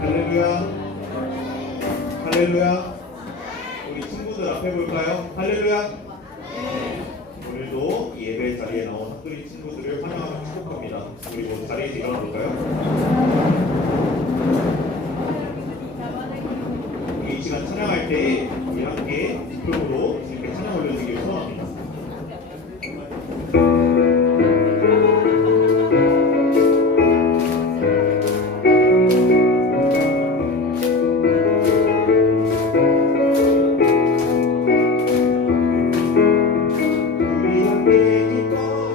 할렐루야, 할렐루야. 우리 친구들 앞에 볼까요? 할렐루야. 오늘도 예배 자리에 나온 학그리 친구들을 환영하며 축복합니다. 우리 모두 자리에서 일어나 볼까요? 이 시간 찬양할 때 우리 함께 기쁨으로 이렇게 찬양 올려주기를 소원합니다. 우리 함께 기뻐해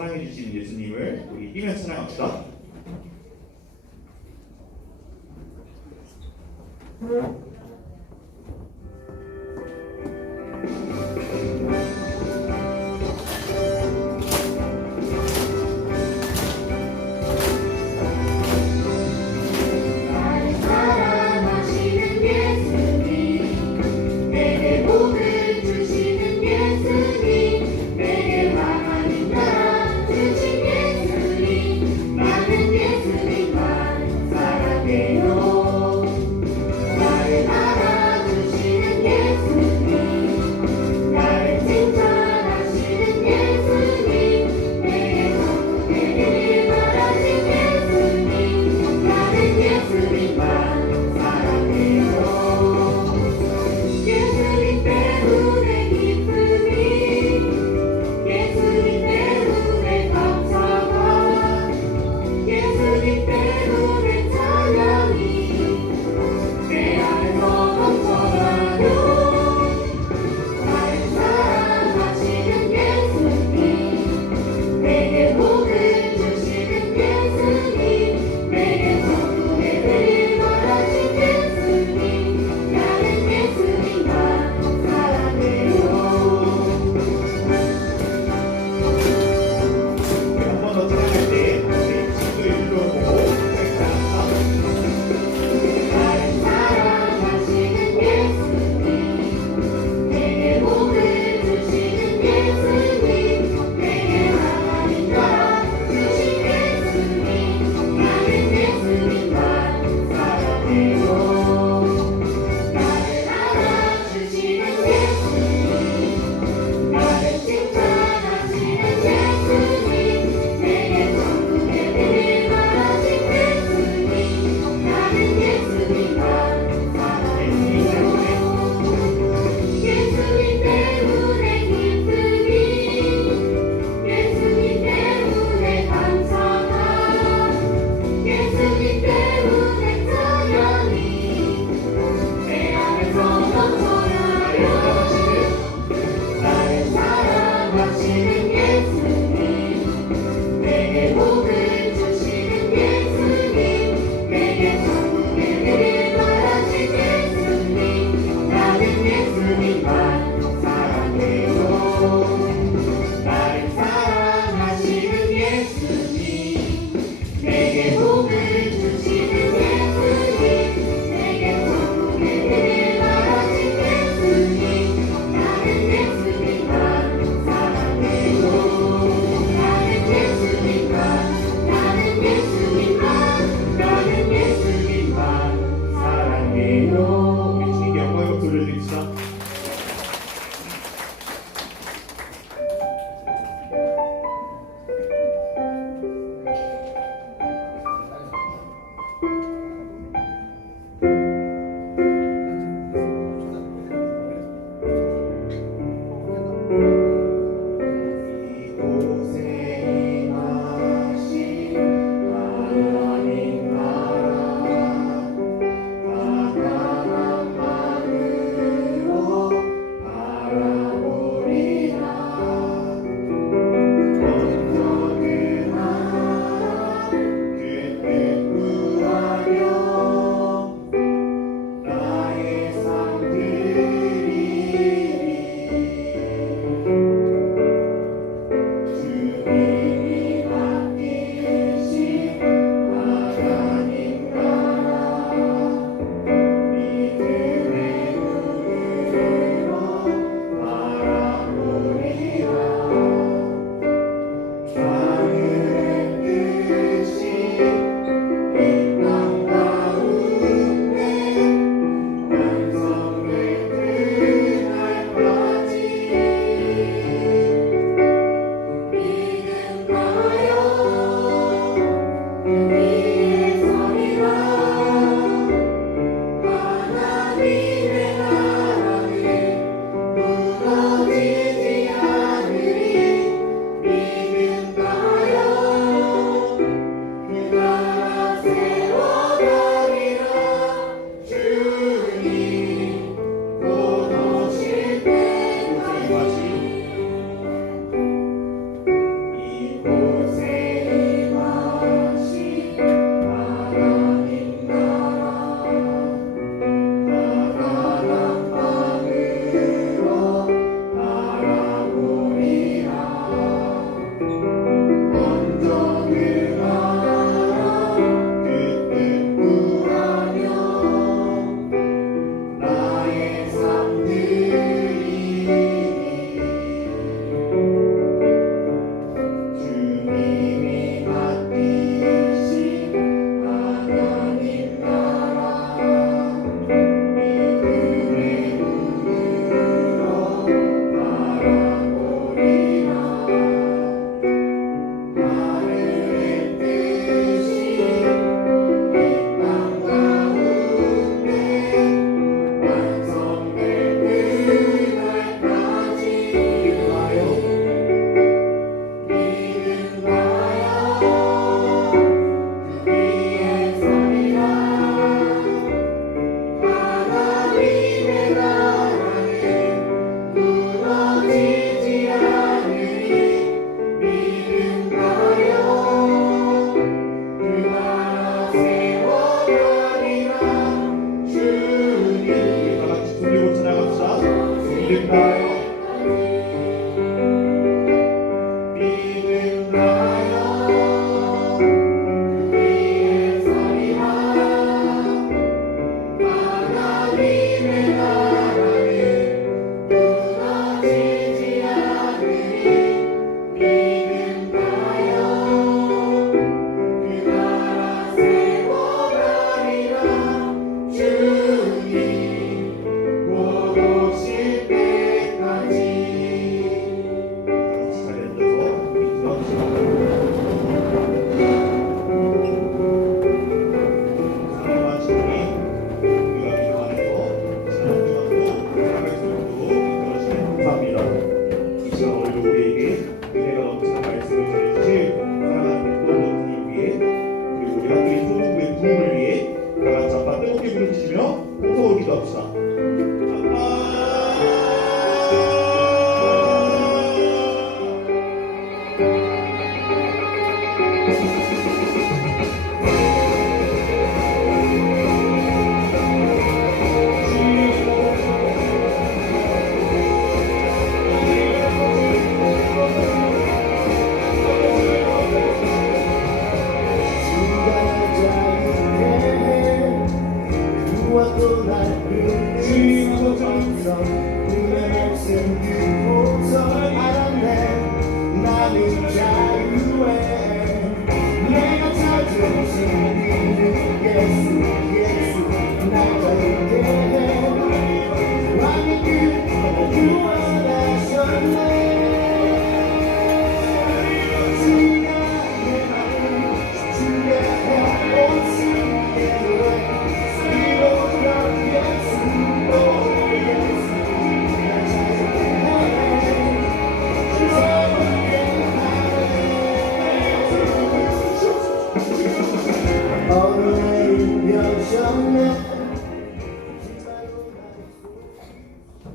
사랑해 주시는 예수님을 우리 뛰며 찬양합시다. 나는 예수님만 사랑해요. 나를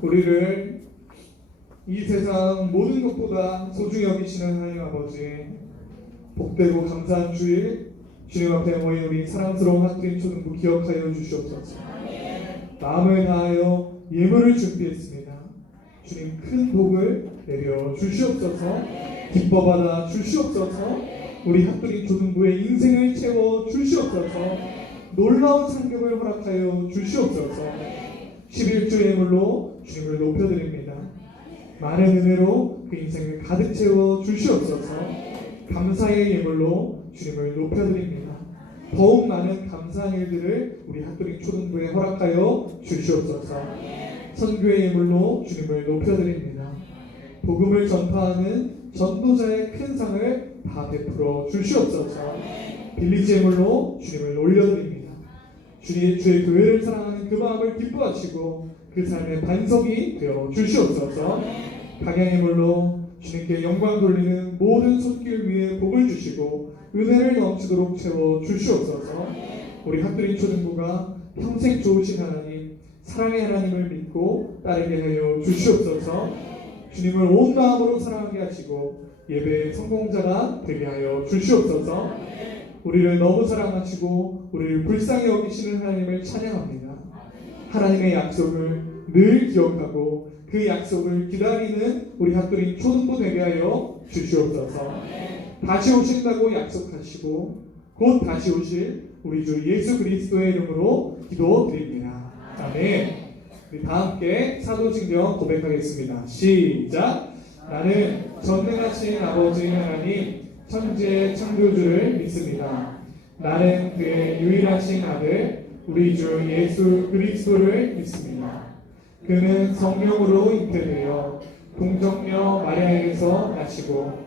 우리를 이 세상 모든 것보다 소중히 여기시는 하나님 아버지, 복되고 감사한 주일 주님 앞에 모인 우리 사랑스러운 한국인 초등부 기억하여 주시옵소서. 마음을 다하여 예물을 준비했습니다. 주님 큰 복을 내려 주시옵소서. 기뻐 받아 주시옵소서. 우리 학교인 초등부의 인생을 채워 주시옵소서. 놀라운 상급을 허락하여 주시옵소서. 11주 예물로 주님을 높여드립니다. 많은 은혜로 그 인생을 가득 채워 주시옵소서. 감사의 예물로 주님을 높여드립니다. 더욱 많은 감사한 일들을 우리 학교인 초등부에 허락하여 주시옵소서. 선교의 예물로 주님을 높여드립니다. 복음을 전파하는 전도자의 큰 상을 다 베풀어 주시옵소서. 빌리지 예물로 주님을 올려드립니다. 주의 교회를 사랑하는 그 마음을 기뻐하시고 그 삶의 반석이 되어 주시옵소서. 각양의 물로 주님께 영광 돌리는 모든 손길 위에 복을 주시고 은혜를 넘치도록 채워 주시옵소서. 우리 학교인 초등부가 평생 좋으신 하나님, 사랑의 하나님을 믿고 따르게 하여 주시옵소서. 주님을 온 마음으로 사랑하게 하시고 예배의 성공자가 되게 하여 주시옵소서. 우리를 너무 사랑하시고 우리를 불쌍히 여기시는 하나님을 찬양합니다. 하나님의 약속을 늘 기억하고 그 약속을 기다리는 우리 학교인 초등부 되게 하여 주시옵소서. 다시 오신다고 약속하시고 곧 다시 오실 우리 주 예수 그리스도의 이름으로 기도드립니다. 아멘. 우리 다 함께 사도신경 고백하겠습니다. 시작. 나는 전능하신 아버지 하나님 천지의 창조주를 믿습니다. 나는 그의 유일하신 아들 우리 주 예수 그리스도를 믿습니다. 그는 성령으로 잉태되어 동정녀 마리아에게서 나시고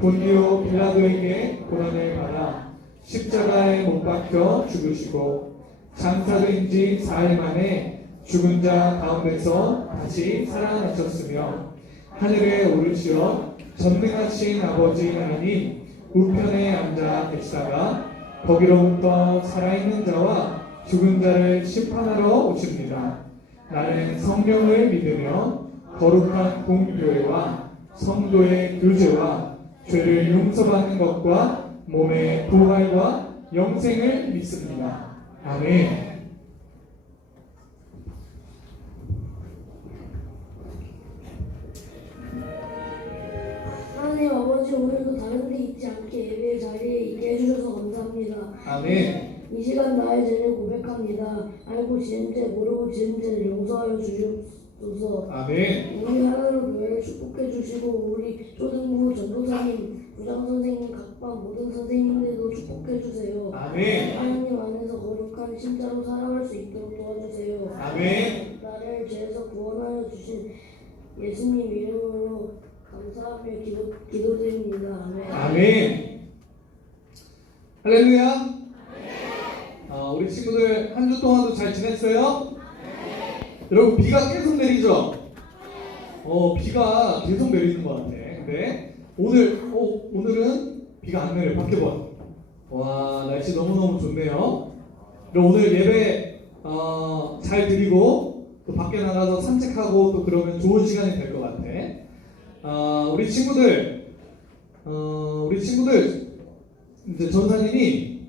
본디오 빌라도에게 고난을 받아 십자가에 못 박혀 죽으시고 장사된 지 4일 만에 죽은 자 가운데서 다시 살아나셨으며 하늘에 오르시어 전능하신 아버지 하나님 우편에 앉아 계시다가 거기로부터 살아있는 자와 죽은 자를 심판하러 오십니다. 나는 성령을 믿으며 거룩한 공교회와 성도의 교제와 죄를 용서받는 것과 몸의 부활과 영생을 믿습니다. 아멘. 하나님 아버지 아버지 오늘도 다른 데 있지 않게 예배의 자리에 있게 해주셔서 감사합니다. 아멘. 이 시간 나의 죄를 고백합니다. 알고 지은 죄 모르고 지은 죄를 용서하여 주시옵소서. 아멘. 우리 하나로 교회를 축복해 주시고 우리 초등부 전도사님, 부장선생님, 각반 모든 선생님들도 축복해 주세요. 아멘. 하나님 안에서 거룩한 신자로 살아갈 수 있도록 도와주세요. 아멘. 나를 죄에서 구원하여 주신 예수님 이름으로 감사하며 기도드립니다. 아멘. 아멘. 할렐루야. 우리 친구들 한 주 동안도 잘 지냈어요? 여러분 비가 계속 내리죠? 비가 계속 내리는 것 같아. 근데 오늘은 비가 안 내려. 밖에 봐. 와, 날씨 너무너무 좋네요. 그럼 오늘 예배 잘 드리고 또 밖에 나가서 산책하고 또 그러면 좋은 시간이 될 것 같아. 우리 친구들 이제 전사님이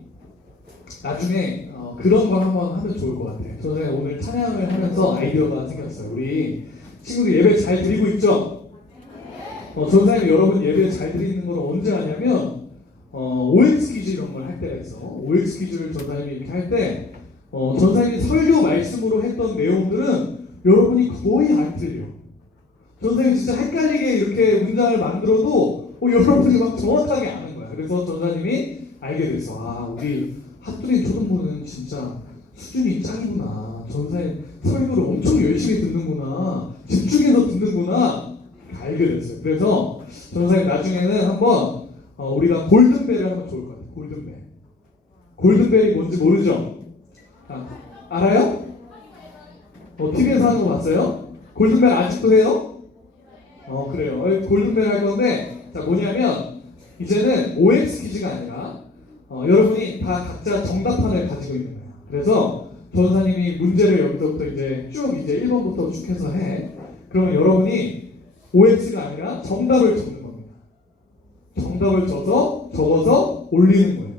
나중에 그런 걸 한번 하면 좋을 것 같아요. 전사님 오늘 찬양을 하면서 아이디어가 생겼어요. 우리 친구들 예배 잘 드리고 있죠? 전사님 여러분 예배 잘 드리는 건 언제 하냐면 OX 퀴즈 이런 걸 할 때가 있어. OX 퀴즈를 전사님이 이렇게 할 때 전사님이 설교 말씀으로 했던 내용들은 여러분이 거의 안 틀려. 전사님이 진짜 헷갈리게 이렇게 문장을 만들어도 여러분이 막 정확하게 아는 거야. 그래서 전사님이 알게 됐어. 우리 핫도리 초등부는 진짜 수준이 짱이구나. 전사님 설교를 엄청 열심히 듣는구나. 집중해서 듣는구나. 알게 됐어요. 그래서 전사님 나중에는 한번 우리가 골든벨을 하면 좋을 것 같아요. 골든벨. 골든벨이 뭔지 모르죠? 알아요? TV에서 하는 거 봤어요? 골든벨 아직도 해요? 그래요. 골든벨 할 건데, 자, 뭐냐면, 이제는 OX 퀴즈가 아니라, 여러분이 다 각자 정답판을 가지고 있는 거예요. 그래서, 전사님이 문제를 여기서부터 이제 쭉 이제 1번부터 쭉 해서 해. 그러면 여러분이 OX가 아니라 정답을 적는 겁니다. 정답을 적어서 올리는 거예요.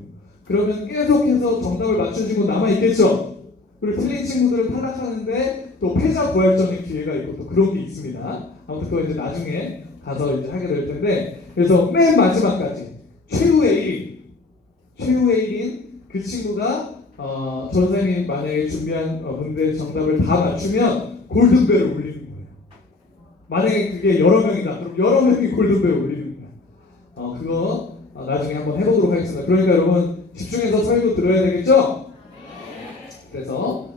그러면 계속해서 정답을 맞춰주고 남아있겠죠? 그리고 틀린 친구들은 탈락하는데 또 패자 부활전의 기회가 있고 또 그런 게 있습니다. 아무튼 그거 이제 나중에 가서 이제 하게 될 텐데, 그래서 맨 마지막까지 최후의 1인 그 친구가 전생이 만약에 준비한 문제 정답을 다 맞추면 골든벨을 울리는 거예요. 만약에 그게 여러 명이다, 그럼 여러 명이 골든벨을 울리는 거예요. 그거 나중에 한번 해보도록 하겠습니다. 그러니까 여러분 집중해서 설교 들어야 되겠죠? 그래서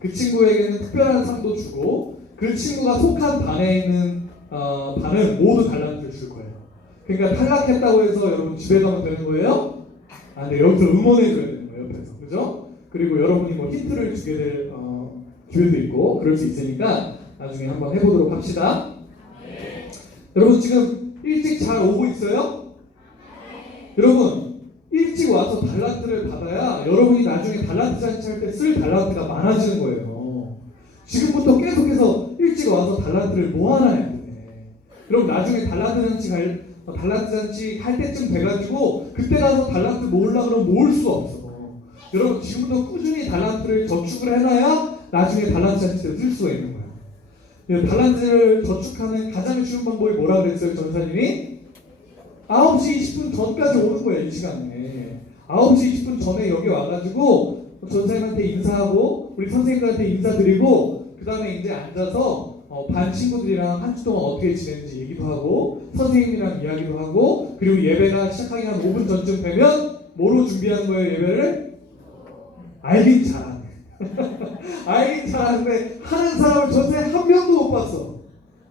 그 친구에게는 특별한 상도 주고 그 친구가 속한 반에 있는 반은 모두 달란트를 줄 거예요. 그러니까 탈락했다고 해서 여러분 집에 가면 되는 거예요? 네, 여기서 응원해줘야 되는 거예요, 옆에서. 그죠? 그리고 여러분이 뭐 힌트를 주게 될 기회도 있고 그럴 수 있으니까 나중에 한번 해보도록 합시다. 여러분 지금 일찍 잘 오고 있어요? 여러분 일찍 와서 달란트를 받아야 여러분이 나중에 달란트 잔치 할 때 쓸 달란트가 많아지는 거예요. 지금부터 계속해서 일찍 와서 달란트를 모아놔야 돼. 그럼 나중에 달란트 잔치 할 때쯤 돼가지고 그때 가서 달란트 모으려고 그러면 모을 수가 없어. 여러분 지금부터 꾸준히 달란트를 저축을 해놔야 나중에 달란트 잔치 때 쓸 수가 있는 거예요. 달란트를 저축하는 가장 쉬운 방법이 뭐라 그랬어요, 전사님이? 9시 20분 전까지 오는 거예요, 이 시간에. 9시 20분 전에 여기 와가지고 전사님한테 인사하고 우리 선생님들한테 인사드리고 그 다음에 이제 앉아서 반 친구들이랑 한 주 동안 어떻게 지냈는지 얘기도 하고 선생님이랑 이야기도 하고 그리고 예배가 시작하기 한 5분 전쯤 되면 뭐로 준비하는 거예요, 예배를? 알긴 잘하네. 알긴 잘하는데 하는 사람을 전사에 한 명도 못 봤어.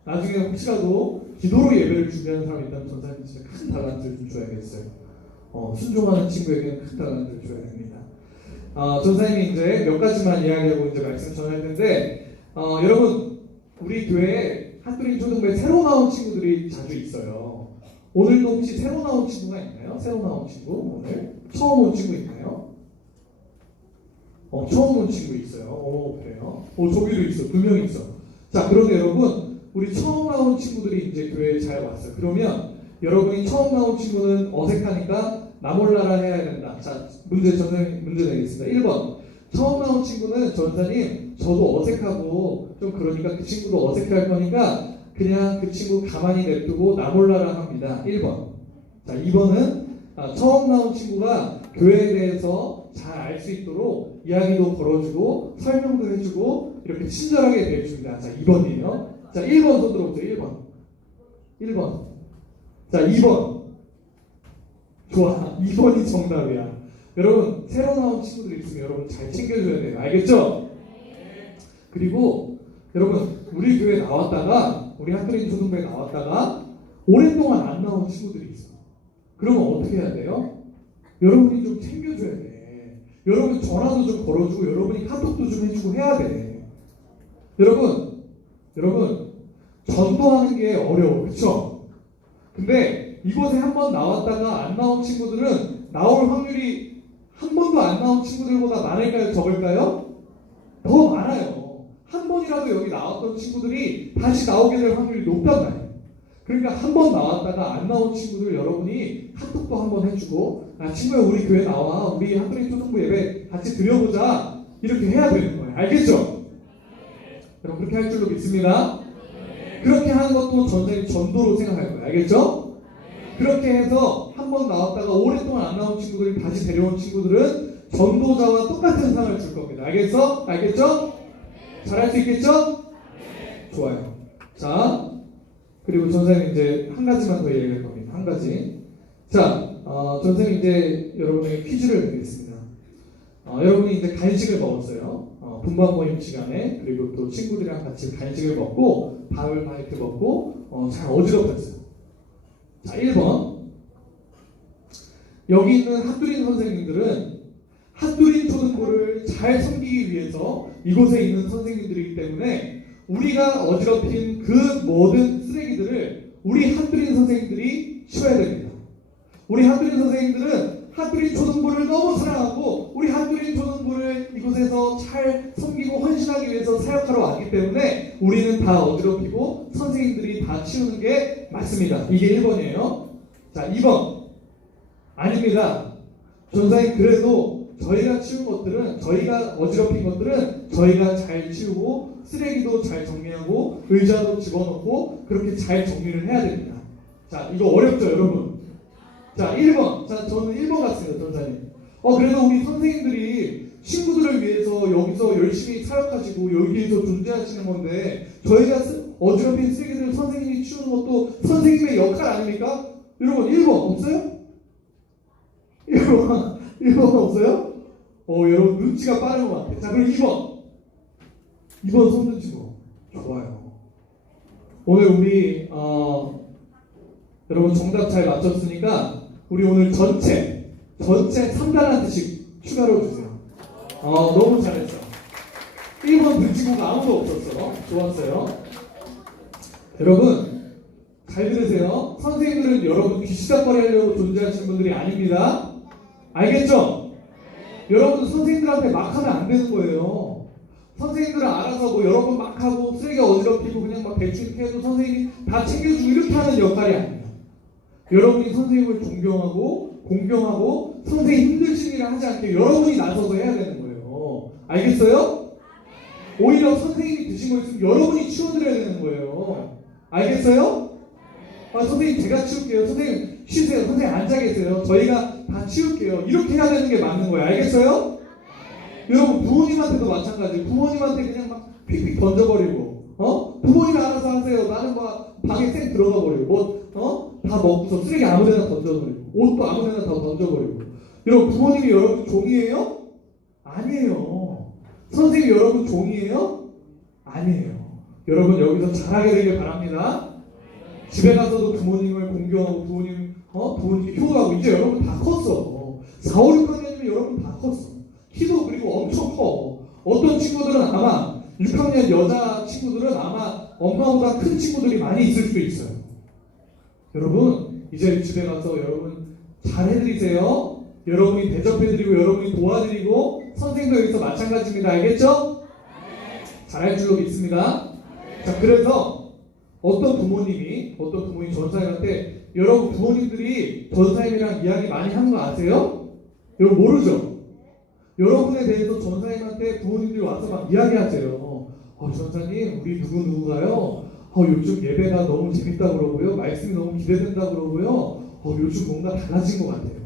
나중에 혹시라도 기도로 예배를 준비하는 사람이 있다면 전사님 진짜 큰 달란트를 좀 줘야겠어요. 순종하는 친구에게는 큰 달란트를 줘야 됩니다. 전사님이 이제 몇 가지만 이야기하고 이제 말씀 전할 텐데, 여러분 우리 교회에 핫도리 초등부에 새로 나온 친구들이 자주 있어요. 오늘도 혹시 새로 나온 친구가 있나요? 새로 나온 친구 오늘 처음 온 친구 있나요? 처음 온 친구 있어요. 그래요? 저기도 있어. 2명 있어. 자, 그런데 여러분 우리 처음 나온 친구들이 이제 교회에 잘 왔어요. 그러면 여러분이 처음 나온 친구는 어색하니까 나 몰라라 해야 된다. 자, 문제 내겠습니다. 1번. 처음 나온 친구는 전사님 저도 어색하고 좀 그러니까 그 친구도 어색할 거니까 그냥 그 친구 가만히 냅두고 나 몰라라 합니다. 1번. 자, 2번은 처음 나온 친구가 교회에 대해서 잘 알 수 있도록 이야기도 걸어주고 설명도 해주고 이렇게 친절하게 대해줍니다. 자, 2번이에요. 자, 1번 손 들어보세요. 1번. 1번. 자, 2번. 좋아. 2번이 정답이야. 여러분, 새로 나온 친구들 있으면 여러분 잘 챙겨줘야 돼요. 알겠죠? 그리고 여러분, 우리 교회 나왔다가, 우리 한그린 초등부에 나왔다가 오랫동안 안 나온 친구들이 있어. 그러면 어떻게 해야 돼요? 여러분이 좀 챙겨줘야 돼. 여러분 전화도 좀 걸어주고, 여러분이 카톡도 좀 해주고 해야 돼. 여러분, 전도하는 게 어려워. 그쵸? 근데 이곳에 한 번 나왔다가 안 나온 친구들은 나올 확률이 한 번도 안 나온 친구들보다 많을까요? 적을까요? 더 많아요. 한 번이라도 여기 나왔던 친구들이 다시 나오게 될 확률이 높단 말이에요. 그러니까 한 번 나왔다가 안 나온 친구들 여러분이 카톡도 한번 해주고, 친구야 우리 교회 나와, 우리 한그린 초등부 예배 같이 드려보자, 이렇게 해야 되는 거예요. 알겠죠? 여러분 그렇게 할 줄로 믿습니다. 그렇게 하는 것도 전도로 생각할 거예요. 알겠죠? 그렇게 해서 한 번 나왔다가 오랫동안 안 나온 친구들이 다시 데려온 친구들은 전도자와 똑같은 상을 줄 겁니다. 알겠어? 알겠죠? 잘할 수 있겠죠? 좋아요. 자, 그리고 전사님 이제 한 가지만 더 얘기할 겁니다. 한 가지. 자, 전사님 이제 여러분에게 퀴즈를 드리겠습니다. 여러분이 이제 간식을 먹었어요. 분반 모임 시간에. 그리고 또 친구들이랑 같이 간식을 먹고 밥을 다 이렇게 먹고 잘 어지럽혔어요. 자, 1번. 여기 있는 핫두린 선생님들은 핫두린 초등부를 잘 섬기기 위해서 이곳에 있는 선생님들이기 때문에 우리가 어지럽힌 그 모든 쓰레기들을 우리 핫두린 선생님들이 치워야 됩니다. 우리 핫두린 선생님들은 핫두린 초등부를 너무 사랑하고 우리 핫두린 초등부를 이곳에서 잘 섬기고 헌신하기 위해서 사역하러 왔기 때문에 우리는 다 어지럽히고 선생님들이 다 치우는 게 맞습니다. 이게 1번이에요. 자, 2번. 아닙니다. 전사님 그래도 저희가 치운 것들은, 저희가 어지럽힌 것들은 저희가 잘 치우고 쓰레기도 잘 정리하고 의자도 집어넣고 그렇게 잘 정리를 해야 됩니다. 자, 이거 어렵죠 여러분? 자, 1번. 자, 저는 1번 같습니다, 전사님. 그래도 우리 선생님들이 친구들을 위해서 여기서 열심히 사역하시고 여기에서 존재하시는 건데 저희가 어지럽힌 쓰레기들 선생님이 치우는 것도 선생님의 역할 아닙니까? 여러분 1번 없어요? 1번 없어요? 여러분 눈치가 빠른 것 같아요. 자, 그럼 2번 손 드시고. 좋아요. 오늘 우리 여러분 정답 잘 맞췄으니까 우리 오늘 전체 3달란트씩 추가로 주세요. 너무 잘했어. 1번 등지고가 아무도 없었어. 좋았어요. 여러분 잘 들으세요. 선생님들은 여러분 귀시닥거리 하려고 존재하시는 분들이 아닙니다. 알겠죠? 여러분 선생님들한테 막 하면 안 되는 거예요. 선생님들은 알아서 뭐 여러분 막 하고 쓰레기 어지럽히고 그냥 막 대충 이렇게 해도 선생님이 다 챙겨주고 이렇게 하는 역할이 아니에요. 여러분이 선생님을 존경하고 공경하고 선생님 힘드신 일을 하지 않게 여러분이 나서서 해야 되는 거예요. 알겠어요? 오히려 선생님이 드신 거 있으면 여러분이 치워드려야 되는 거예요. 알겠어요? 선생님 제가 치울게요. 선생님 쉬세요. 선생님 앉아 계세요. 저희가 다 치울게요. 이렇게 해야 되는 게 맞는 거예요. 알겠어요? 여러분 부모님한테도 마찬가지. 부모님한테 그냥 막 픽픽 던져버리고 부모님이 알아서 하세요. 나는 막 방에 쌩 들어가 버리고 다 먹고서 쓰레기 아무데나 던져버리고 옷도 아무데나 다 던져버리고. 여러분 부모님이 여러분 종이에요? 아니에요. 선생님이 여러분 종이에요? 아니에요. 여러분 여기서 잘하게 되길 바랍니다. 집에 가서도 부모님을 공경하고 부모님께 효도하고. 이제 여러분 다 컸어. 4, 5, 6학년이면 여러분 다 컸어. 키도 그리고 엄청 커. 어떤 친구들은 아마 6학년 여자 친구들은 아마 엄마보다 큰 친구들이 많이 있을 수도 있어요. 여러분 이제 집에 가서 여러분 잘 해드리세요. 여러분이 대접해드리고 여러분이 도와드리고 선생님도 여기서 마찬가지입니다. 알겠죠? 잘할 줄로 믿습니다. 자, 그래서 어떤 부모님이 전사님한테, 여러분 부모님들이 전사님이랑 이야기 많이 하는 거 아세요? 여러분 모르죠? 여러분에 대해서 전사님한테 부모님들이 와서 막 이야기하세요. 전사님 우리 누구누구가요 요즘 예배가 너무 재밌다 그러고요. 말씀이 너무 기대된다 그러고요. 요즘 뭔가 달라진 것 같아요.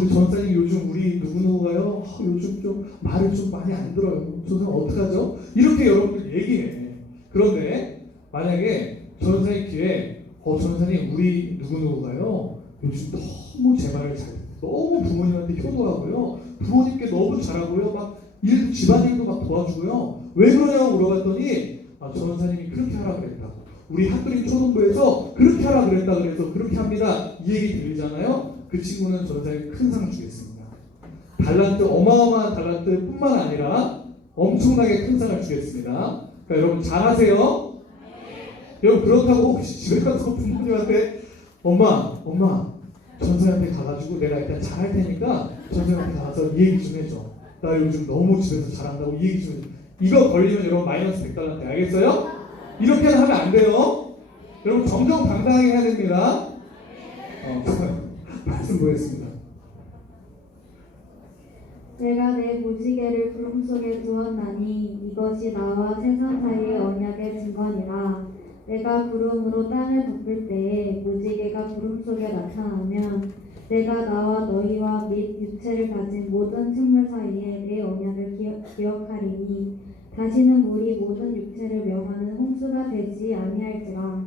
근데 전사님 요즘 우리 누구누구가요? 요즘 좀 말을 좀 많이 안 들어요. 전사님 어떡하죠? 이렇게 여러분들 얘기해. 그런데 만약에 전사님 귀에 전사님 우리 누구누구가요? 요즘 너무 제 말을 잘 너무 부모님한테 효도하고요. 부모님께 너무 잘하고요. 막 일도 집안일도 막 도와주고요. 왜 그러냐고 물어봤더니 전사님이 그렇게 하라 그랬다고. 우리 학그림 초등부에서 그렇게 하라 그랬다 그래서 그렇게 합니다. 이 얘기 들리잖아요. 그 친구는 전사님 큰 상 주겠습니다. 달란트, 어마어마한 달란트 뿐만 아니라 엄청나게 큰 상을 주겠습니다. 그러니까 여러분 잘하세요. 여러분 그렇다고 혹시 집에 가서 부모님한테 엄마 전사님한테 가가지고 내가 일단 잘할 테니까 전사님한테 가서 이 얘기 좀 해줘. 나 요즘 너무 집에서 잘한다고 이 얘기 좀 해줘. 이거 걸리면 여러분 마이너스 100달란트 알겠어요? 이렇게는 하면 안 돼요. 여러분 정정당당하게 해야 됩니다. 말씀 보겠습니다. 내가 내 무지개를 구름 속에 두었나니 이것이 나와 세상 사이의 언약의 증거니라. 내가 구름으로 땅을 덮을 때에 무지개가 구름 속에 나타나면 내가 나와 너희와 및 육체를 가진 모든 생물 사이에 내 언약을 기억하리니 다시는 물이 모든 육체를 명하는 홍수가 되지 아니할지라.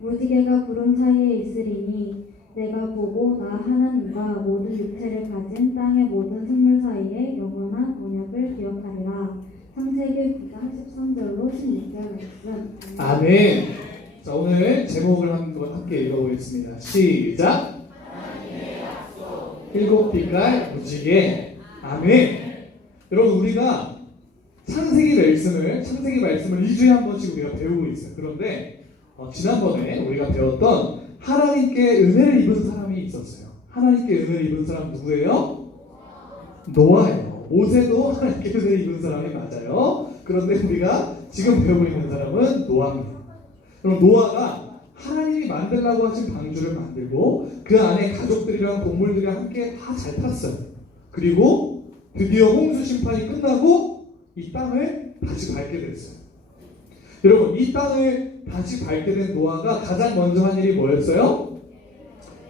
무지개가 구름 사이에 있으리니 내가 보고 나 하나님과 모든 육체를 가진 땅의 모든 생물 사이에 영원한 언약을 기억하리라. 창세기 9장 13절로 16절 말씀. 아멘. 자, 오늘 제목을 한번 함께 읽어보겠습니다. 시작. 일곱 빛깔 무지개. 아멘. 여러분 우리가 창세기 말씀을 2주에 한 번씩 우리가 배우고 있어요. 그런데 지난번에 우리가 배웠던 하나님께 은혜를 입은 사람이 있었어요. 하나님께 은혜를 입은 사람 누구예요? 노아예요. 모세도 하나님께 은혜를 입은 사람이 맞아요. 그런데 우리가 지금 배우고 있는 사람은 노아입니다. 그럼 노아가 하나님이 만들라고 하신 방주를 만들고 그 안에 가족들이랑 동물들이랑 함께 다 잘 탔어요. 그리고 드디어 홍수 심판이 끝나고 이 땅을 다시 밟게 됐어요. 여러분 이 땅을 다시 밟게 된 노아가 가장 먼저 한 일이 뭐였어요?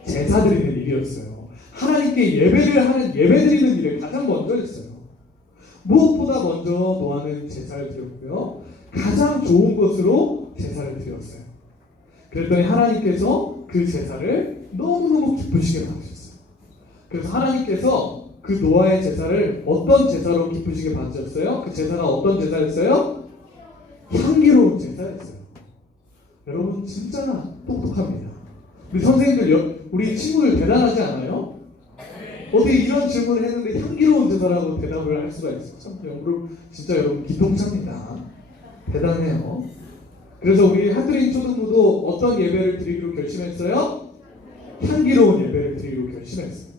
제사 드리는 일이었어요. 하나님께 예배드리는 일을 가장 먼저 했어요. 무엇보다 먼저 노아는 제사를 드렸고요. 가장 좋은 것으로 제사를 드렸어요. 그랬더니 하나님께서 그 제사를 너무너무 기쁘시게 받으셨어요. 그래서 하나님께서 그 노아의 제사를 어떤 제사로 기쁘시게 받으셨어요? 그 제사가 어떤 제사였어요? 향기로운 제사였어요. 여러분 진짜 똑똑합니다. 우리 선생님들, 우리 친구들 대단하지 않아요? 어떻게 이런 질문을 했는데 향기로운 제사라고 대답을 할 수가 있어요? 참 진짜 여러분 기똥차입니다. 대단해요. 그래서 우리 하트린 초등부도 어떤 예배를 드리기로 결심했어요? 향기로운 예배를 드리기로 결심했어요.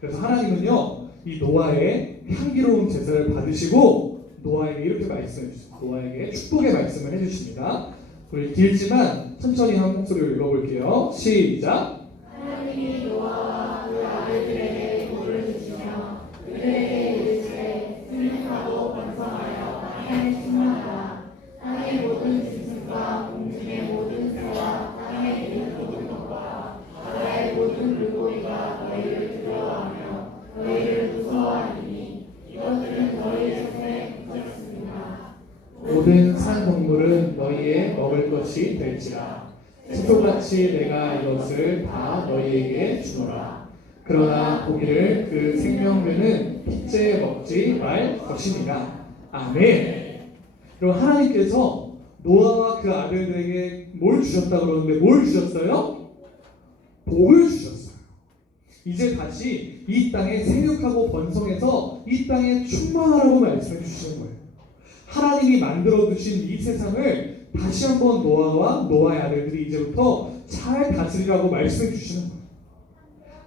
그래서 하나님은요 이 노아의 향기로운 제사를 받으시고 노아에게 이렇게 말씀해 주십니다. 노아에게 축복의 말씀을 해주십니다. 우리 길지만 천천히 한 목소리로 읽어볼게요. 시작. 하나님이 노아와 그 아들들에게 복을 주시며 그들에게 이르시되 승리하고 번성하여 땅에 충만하라. 땅의 모든 짐승과 공중의 모든 새와 땅에 있는 모든 것과 바다의 모든 물고기가 너희를 두려워하며 너희를 무서워하리니 이것들은 너희 손에 붙였습니다. 모든 산 동물은 너희의 먹을 것이 될지라. 식초같이 내가 이것을 다 너희에게 주노라. 그러나 고기를 그 생명류는 핏째 먹지 말 것이니라. 아멘. 그럼 하나님께서 노아와 그 아들들에게 뭘 주셨다고 그러는데 뭘 주셨어요? 복을 주셨어요. 이제 다시 이 땅에 생육하고 번성해서 이 땅에 충만하라고 말씀해 주시는 거예요. 하나님이 만들어 두신 이 세상을 다시 한번 노아와 노아의 아들들이 이제부터 잘 다스리라고 말씀해 주시는 거예요.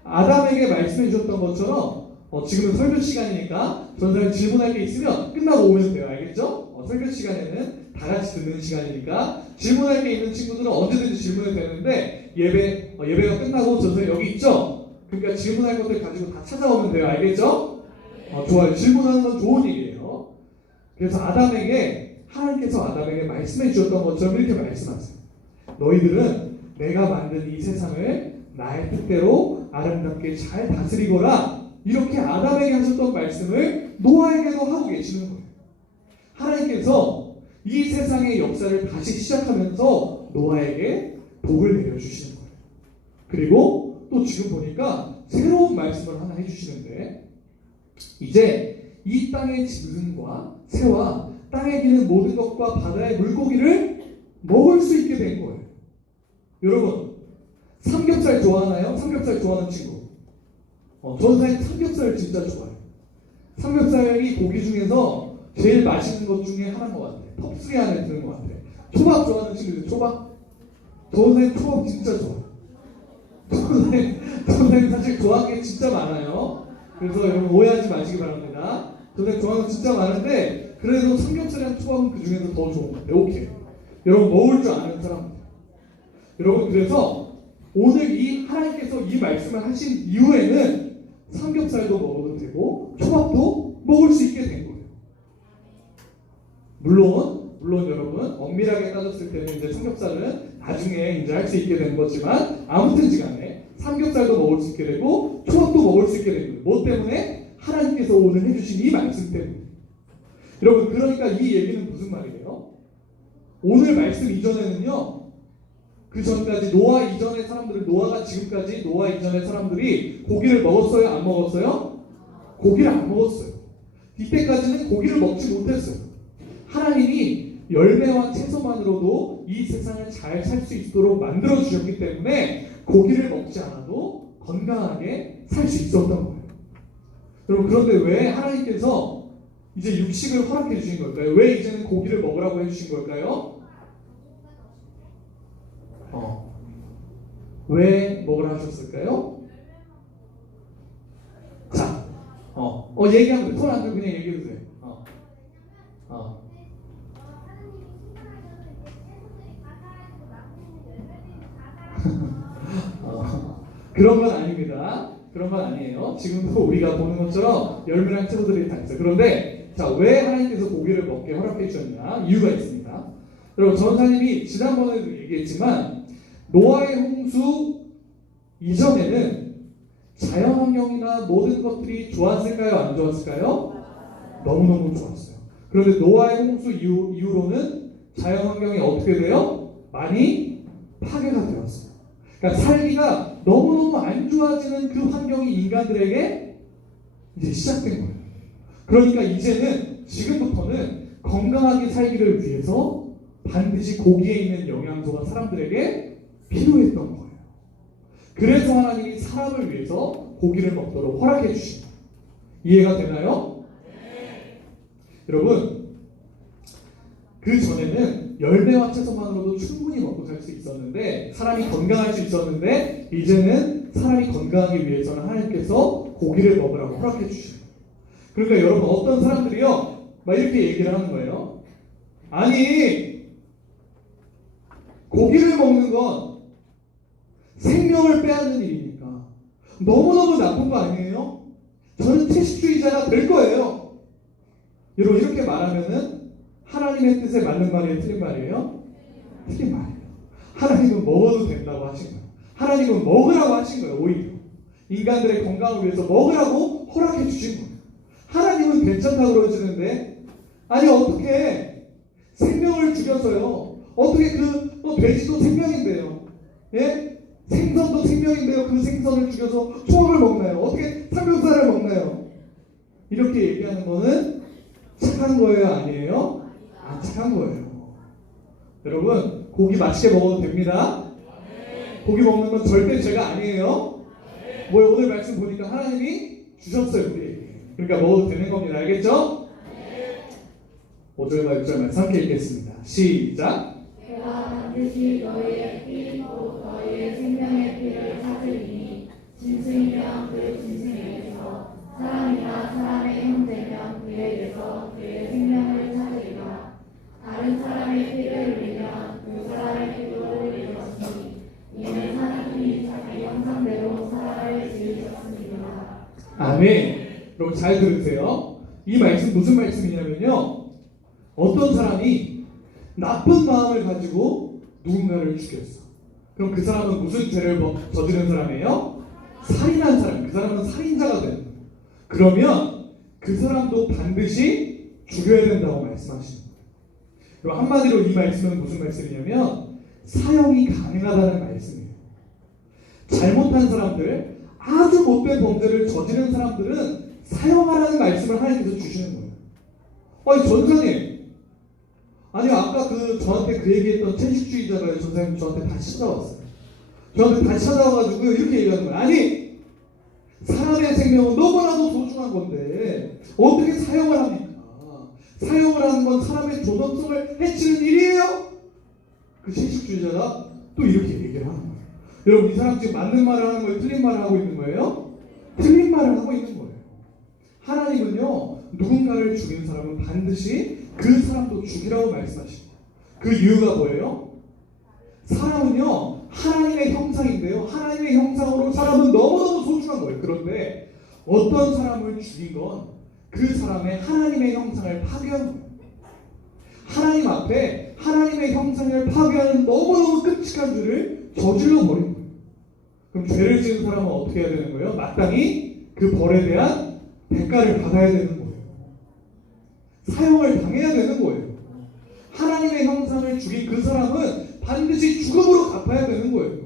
아담에게 말씀해 주셨던 것처럼 지금은 설교 시간이니까 전사님 질문할 게 있으면 끝나고 오면 돼요. 알겠죠? 설교 시간에는 다 같이 듣는 시간이니까 질문할 게 있는 친구들은 언제든지 질문해도 되는데 예배가 끝나고 전사님 여기 있죠? 그러니까 질문할 것들 가지고 다 찾아오면 돼요. 알겠죠? 좋아요. 질문하는 건 좋은 일이에요. 그래서 아담에게 하나님께서 아담에게 말씀해 주셨던 것처럼 이렇게 말씀하세요. 너희들은 내가 만든 이 세상을 나의 뜻대로 아름답게 잘 다스리거라. 이렇게 아담에게 하셨던 말씀을 노아에게도 하고 계시는 거예요. 하나님께서 이 세상의 역사를 다시 시작하면서 노아에게 복을 내려주시는 거예요. 그리고 또 지금 보니까 새로운 말씀을 하나 해주시는데, 이제 이 땅의 짐승과 새와 땅에 기는 모든 것과 바다의 물고기를 먹을 수 있게 된 거예요. 여러분, 삼겹살 좋아하나요? 삼겹살 좋아하는 친구. 저는 사실 삼겹살을 진짜 좋아해요. 삼겹살이 고기 중에서 제일 맛있는 것 중에 하나인 것 같아요. 톱3 안에 드는 것 같아요. 초밥 좋아하는 친구들, 초밥? 저는 초밥 진짜 좋아해요. 저는 사실 좋아하는 게 진짜 많아요. 그래서 여러분 오해하지 마시기 바랍니다. 저는 좋아하는 거 진짜 많은데, 그래도 삼겹살이랑 초밥은 그 중에서 더 좋은 것 같아요. 오케이. 여러분, 먹을 줄 아는 사람. 여러분, 그래서 오늘 이 하나님께서 이 말씀을 하신 이후에는 삼겹살도 먹어도 되고 초밥도 먹을 수 있게 된 거예요. 물론 여러분, 엄밀하게 따졌을 때는 이제 삼겹살은 나중에 이제 할 수 있게 된 거지만, 아무튼지간에 삼겹살도 먹을 수 있게 되고 초밥도 먹을 수 있게 된 거예요. 뭐 때문에? 하나님께서 오늘 해주신 이 말씀 때문에. 여러분, 그러니까 이 얘기는 무슨 말이에요? 오늘 말씀 이전에는요, 그 전까지 노아 이전의 사람들은, 노아가 지금까지 노아 이전의 사람들이 고기를 먹었어요? 안 먹었어요? 고기를 안 먹었어요. 이때까지는 고기를 먹지 못했어요. 하나님이 열매와 채소만으로도 이 세상을 잘 살 수 있도록 만들어 주셨기 때문에 고기를 먹지 않아도 건강하게 살 수 있었던 거예요. 여러분, 그런데 왜 하나님께서 이제 육식을 허락해 주신 걸까요? 왜 이제는 고기를 먹으라고 해주신 걸까요? 왜 먹으라 하셨을까요? 자, 얘기하면 돼. 손 안 들고 그냥 얘기해도 돼. 그런 건 아닙니다. 그런 건 아니에요. 지금도 우리가 보는 것처럼 열매랑 채소들이 다 있어요. 그런데 자, 왜 하나님께서 고기를 먹게 허락해 주셨냐? 이유가 있습니다. 여러분, 전사님이 지난번에도 얘기했지만 노아의 홍수 이전에는 자연환경이나 모든 것들이 좋았을까요? 안 좋았을까요? 너무너무 좋았어요. 그런데 노아의 홍수 이후로는 자연환경이 어떻게 돼요? 많이 파괴가 되었어요. 그러니까 살기가 너무너무 안 좋아지는 그 환경이 인간들에게 이제 시작된 거예요. 그러니까 이제는, 지금부터는 건강하게 살기를 위해서 반드시 고기에 있는 영양소가 사람들에게 필요했던 거예요. 그래서 하나님이 사람을 위해서 고기를 먹도록 허락해 주신 거예요. 이해가 되나요? 네. 여러분, 그 전에는 열매와 채소만으로도 충분히 먹고 살 수 있었는데, 사람이 건강할 수 있었는데, 이제는 사람이 건강하기 위해서는 하나님께서 고기를 먹으라고 허락해 주시는 거예요. 그러니까 여러분, 어떤 사람들이요, 막 이렇게 얘기를 하는 거예요. 아니, 고기를 먹는 건 생명을 빼앗는 일이니까 너무너무 나쁜 거 아니에요? 저는 채식주의자가 될 거예요. 여러분, 이렇게 말하면은 하나님의 뜻에 맞는 말이에요? 틀린 말이에요? 틀린 말이에요. 하나님은 먹어도 된다고 하신 거예요. 하나님은 먹으라고 하신 거예요. 오히려 인간들의 건강을 위해서 먹으라고 허락해 주신 거예요. 하나님은 괜찮다고 그러시는데, 아니 어떻게 생명을 죽여서요, 어떻게 돼지도 생명인데요, 예? 생선도 생명인데요, 그 생선을 죽여서 초밥을 먹나요? 어떻게 삼겹살을 먹나요? 이렇게 얘기하는 거는 착한 거예요? 아니에요? 안 착한 거예요. 여러분, 고기 맛있게 먹어도 됩니다. 고기 먹는 건 절대 죄가 아니에요. 뭐 오늘 말씀 보니까 하나님이 주셨어요, 우리. 그러니까 먹어도 되는 겁니다. 알겠죠? 5절과 6절 말씀 함께 읽겠습니다. 시작. 내가 반드시 너희의 피, 곧 너희의 생명의 피를 찾으리니, 짐승이면 그 짐승에게서, 사람이나 사람의 형제면 그에게서 그의 생명을 찾으리라. 다른 사람의 피를 흘리면 그 사람의 피도 흘릴 것이니, 이는 하나님이 자기 형상대로 사람을 지으셨습니다. 아멘. 여러분 잘 들으세요. 이 말씀 무슨 말씀이냐면요, 어떤 사람이 나쁜 마음을 가지고 누군가를 죽였어. 그럼 그 사람은 무슨 죄를 저지른 사람이에요? 살인한 사람. 그 사람은 살인자가 되는 거예요. 그러면 그 사람도 반드시 죽여야 된다고 말씀하시는 거예요. 그리고 한마디로 이 말씀은 무슨 말씀이냐면 사형이 가능하다는 말씀이에요. 잘못한 사람들, 아주 못된 범죄를 저지른 사람들은 사형하라는 말씀을 하나님께서 주시는 거예요. 아니 전사님, 아니 아까 저한테 그 얘기했던 채식주의자가 전사님 저한테 다시 찾아왔어요. 저한테 다시 찾아와가지고 이렇게 얘기하는 거예요. 아니 사람의 생명은 너무나도 소중한 건데 어떻게 사형을 합니까? 사형을 하는 건 사람의 존엄성을 해치는 일이에요. 그 채식주의자가 또 이렇게 얘기를 하는 거예요. 여러분 이 사람 지금 맞는 말을 하는 거예요? 틀린 말을 하고 있는 거예요? 틀린 말을 하고 있는 거예요. 하나님은요 누군가를 죽인 사람은 반드시 그 사람도 죽이라고 말씀하십니다. 그 이유가 뭐예요? 사람은요 하나님의 형상인데요, 하나님의 형상으로 사람은 너무너무 소중한 거예요. 그런데 어떤 사람을 죽인 건 그 사람의 하나님의 형상을 파괴한 거예요. 하나님 앞에 하나님의 형상을 파괴하는 너무너무 끔찍한 죄를 저질러 버린 거예요. 그럼 죄를 지은 사람은 어떻게 해야 되는 거예요? 마땅히 그 벌에 대한 대가를 받아야 되는 거예요. 사형을 당해야 되는 거예요. 하나님의 형상을 죽인 그 사람은 반드시 죽음으로 갚아야 되는 거예요.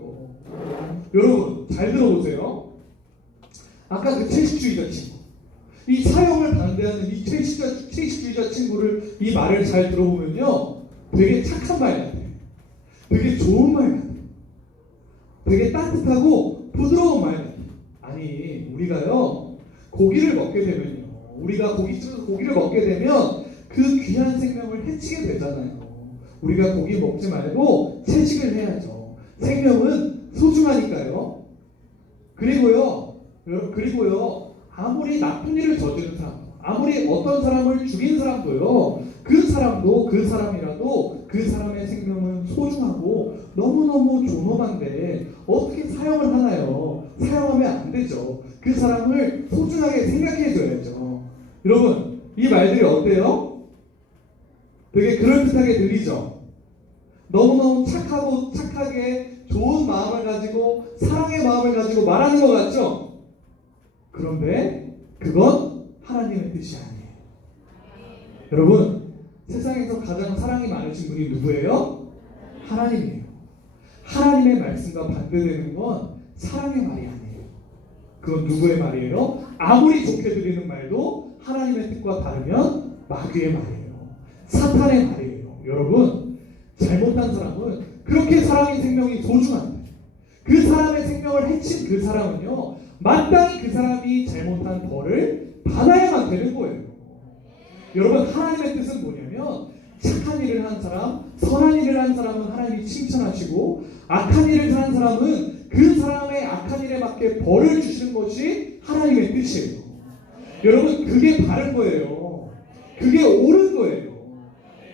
여러분 잘 들어보세요. 아까 그 채식주의자 친구, 이 사형을 반대하는 이 채식주의자 친구를 이 말을 잘 들어보면요 되게 착한 말 같아요. 되게 좋은 말 같아요. 되게 따뜻하고 부드러운 말 같아요. 아니 우리가요 고기를 먹게 되면요, 우리가 고깃집에서 고기를 먹게 되면 그 귀한 생명을 해치게 되잖아요. 우리가 고기 먹지 말고 채식을 해야죠. 생명은 소중하니까요. 그리고요 아무리 나쁜 일을 저지른 사람, 아무리 어떤 사람을 죽인 사람도요, 그 사람도 그 사람이라도 그 사람의 생명은 소중하고 너무너무 존엄한데 어떻게 사형을 하나요? 사형하면 안 되죠. 그 사람을 소중하게 생각해 줘야죠. 여러분 이 말들이 어때요? 되게 그럴듯하게 들리죠? 너무너무 착하고 착하게 좋은 마음을 가지고 사랑의 마음을 가지고 말하는 것 같죠? 그런데 그건 하나님의 뜻이 아니에요. 여러분 세상에서 가장 사랑이 많으신 분이 누구예요? 하나님이에요. 하나님의 말씀과 반대되는 건 사랑의 말이 아니에요. 그건 누구의 말이에요? 아무리 좋게 들리는 말도 하나님의 뜻과 다르면 마귀의 말이에요. 사탄의 말이에요. 여러분 잘못한 사람은 그렇게 사람의 생명이 소중한데 그 사람의 생명을 해친 그 사람은요 마땅히 그 사람이 잘못한 벌을 받아야만 되는 거예요. 여러분 하나님의 뜻은 뭐냐면 착한 일을 한 사람, 선한 일을 한 사람은 하나님이 칭찬하시고 악한 일을 한 사람은 그 사람의 악한 일에 맞게 벌을 주시는 것이 하나님의 뜻이에요. 여러분 그게 바른 거예요. 그게 옳은 거예요.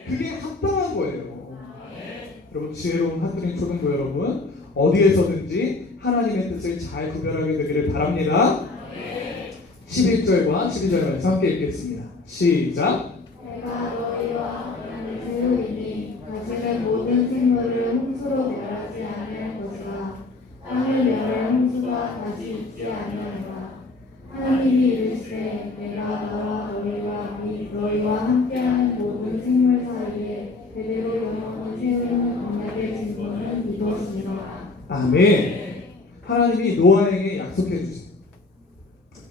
그게 합당한 거예요. 여러분 지혜로운 한국인 초등부 여러분 어디에서든지 하나님의 뜻을 잘 구별하게 되기를 바랍니다. 11절과 12절 말씀 함께 읽겠습니다. 시작. 내가 너희와 땅을 세우리니 가지는 모든 생물을 홍수로 멸하지 않을 것이라. 땅을 멸할 홍수가 다시 있지 아니하리라. 하나님이 이르시되 내가 너와 너희와 함께하는 모든 생물 사이에 그대로 영원히 세우는 언약의 증거는 이것이니라. 아멘. 하나님이 노아에게 약속해 주세요.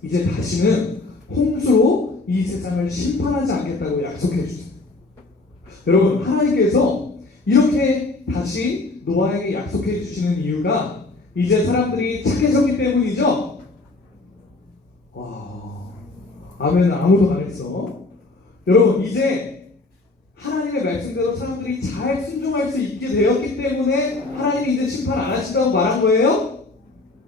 이제 다시는 홍수로 이 세상을 심판하지 않겠다고 약속해 주세요. 여러분 하나님께서 이렇게 다시 노아에게 약속해 주시는 이유가 이제 사람들이 착해졌기 때문이죠. 와, 아멘은 아무도 안 했어. 여러분 이제 하나님의 말씀대로 사람들이 잘 순종할 수 있게 되었기 때문에 하나님이 이제 심판 안 하신다고 말한 거예요?